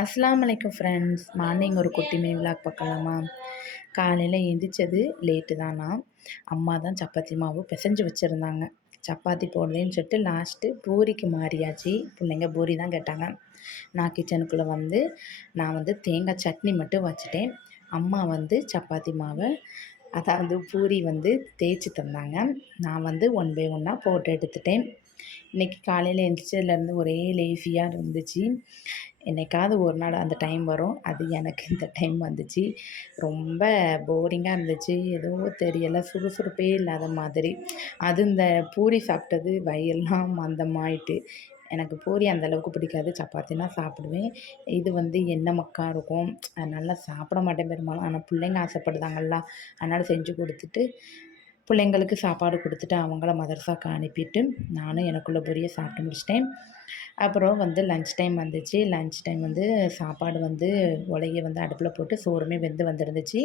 அஸ்ஸலாமு அலைக்கும் friends. Morning ஒரு குட்டி மினி விலாக் பார்க்கலாமா? காலையில் எந்திரிச்சது லேட்டு தானா. அம்மா தான் சப்பாத்தி மாவு பிசைஞ்சு வச்சுருந்தாங்க. சப்பாத்தி போடுறேன்னு சொல்லிட்டு லாஸ்ட்டு பூரிக்கு மாறியாச்சு. பிள்ளைங்க பூரி தான் கேட்டாங்க. நான் கிச்சனுக்குள்ளே வந்து தேங்காய் சட்னி மட்டும் வச்சுட்டேன். அம்மா சப்பாத்தி மாவை அதாவது பூரி தேய்ச்சி தந்தாங்க. நான் ஒன் பை ஒன்னாக போட்டு எடுத்துட்டேன். இன்றைக்கி காலையில் எழுந்திரிச்சதுலேருந்து ஒரே லேசியாக இருந்துச்சு. என்னைக்காவது ஒரு நாள் அந்த டைம் வரும். அது எனக்கு இந்த டைம் வந்துச்சு. ரொம்ப போரிங்காக இருந்துச்சு. ஏதோ தெரியலை, சுறுசுறுப்பே இல்லாத மாதிரி. அது இந்த பூரி சாப்பிட்டது வயிறெல்லாம் மந்தமாயிட்டு. எனக்கு பூரி அந்தளவுக்கு பிடிக்காது. சப்பாத்தினா சாப்பிடுவேன். இது எண்ணெய் மக்கா இருக்கும். அதனால சாப்பிட மாட்டேன் பெரும்பாலும். ஆனால் பிள்ளைங்க ஆசைப்படுதாங்கல்ல, அதனால் செஞ்சு கொடுத்துட்டு பிள்ளைங்களுக்கு சாப்பாடு கொடுத்துட்டு அவங்கள மதரசாவுக்கு அனுப்பிட்டு நானும் எனக்குள்ள பூரியை சாப்பிட்டு முடிச்சிட்டேன். அப்புறம் லன்ச் டைம் வந்துச்சு. லன்ச் டைம் சாப்பாடு உலைய அடுப்பில் போட்டு சோறுமே வெந்து வந்துருந்துச்சு.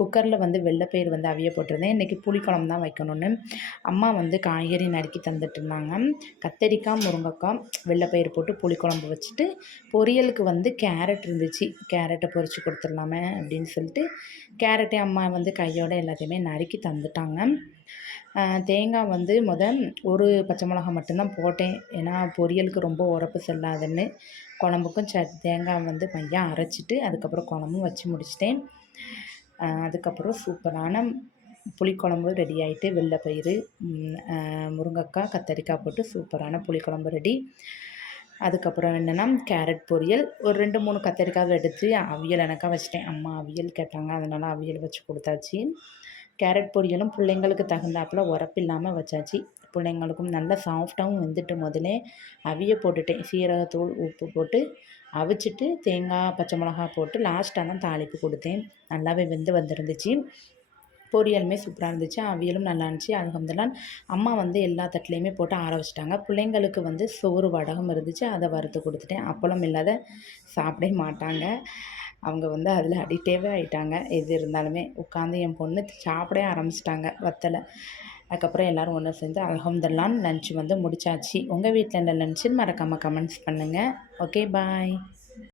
குக்கரில் வெள்ளைப்பயிறு அவிய போட்டிருந்தேன். இன்றைக்கி புளிக்குழம்பு தான் வைக்கணும்னு அம்மா காய்கறி நறுக்கி தந்துட்டு இருந்தாங்க. கத்தரிக்காய், முருங்கைக்காய், வெள்ளைப்பயிறு போட்டு புளிக்குழம்பு வச்சுட்டு பொரியலுக்கு கேரட் இருந்துச்சு. கேரட்டை பொரித்து கொடுத்துடலாமே அப்படின்னு சொல்லிட்டு கேரட்டே அம்மா கையோட எல்லாத்தையுமே நறுக்கி தந்துட்டாங்க. தேங்காய் ஒரு பச்சை மிளகா மட்டும்தான் போட்டேன். ஏன்னா பொரியலுக்கு ரொம்ப உரப்பு செல்லாதுன்னு. குழம்புக்கும் தேங்காய் மையாக அரைச்சிட்டு அதுக்கப்புறம் குழம்பும் வச்சு முடிச்சிட்டேன். அதுக்கப்புறம் சூப்பரான புளிக்குழம்பு ரெடி ஆகிட்டு வெள்ளைப்பயிறு, முருங்கைக்காய், கத்தரிக்காய் போட்டு சூப்பரான புளிக்குழம்பு ரெடி. அதுக்கப்புறம் என்னென்னா கேரட் பொரியல், ஒரு 2-3 கத்தரிக்காய் எடுத்து அவியல் எனக்காக வச்சுட்டேன். அம்மா அவியல் கேட்டாங்க, அதனால் அவியல் வச்சு கொடுத்தாச்சு. கேரட் பொரியலும் பிள்ளைங்களுக்கு தகுந்தாப்பில் உரப்பு இல்லாமல் வச்சாச்சு. பிள்ளைங்களுக்கும் நல்லா சாஃப்டாகவும் வெந்துட்டு முதலே அவிய போட்டுட்டேன். சீரகத்தூள், உப்பு போட்டு அவிச்சிட்டு தேங்காய், பச்சை மிளகா போட்டு லாஸ்ட்டாக தான் தாளிப்பு கொடுத்தேன். நல்லாவே வெந்து வந்துருந்துச்சு. பொரியலுமே சூப்பராக இருந்துச்சு. அவியலும் நல்லா இருந்துச்சு. அல்ஹம்துலில்லாஹ். அம்மா எல்லா தட்டுலேயுமே போட்டு ஆற வச்சுட்டாங்க. பிள்ளைங்களுக்கு சோறு வடகம் இருந்துச்சு, அதை வறுத்து கொடுத்துட்டேன். அப்பளம் இல்லாத சாப்பிடவே மாட்டாங்க. அவங்க அதில் அடிக்டேவே ஆகிட்டாங்க. எது இருந்தாலுமே உட்காந்து என் பொண்ணு சாப்பிடவே ஆரம்பிச்சிட்டாங்க வத்தலை. அதுக்கப்புறம் எல்லோரும் ஒன்று சேர்ந்து அல்ஹம்துலில்லாஹ் லன்ச் முடிச்சாச்சு. உங்கள் வீட்டில் என்ன லன்ச்சுன்னு மறக்காமல் கமெண்ட்ஸ் பண்ணுங்கள். ஓகே, பாய்.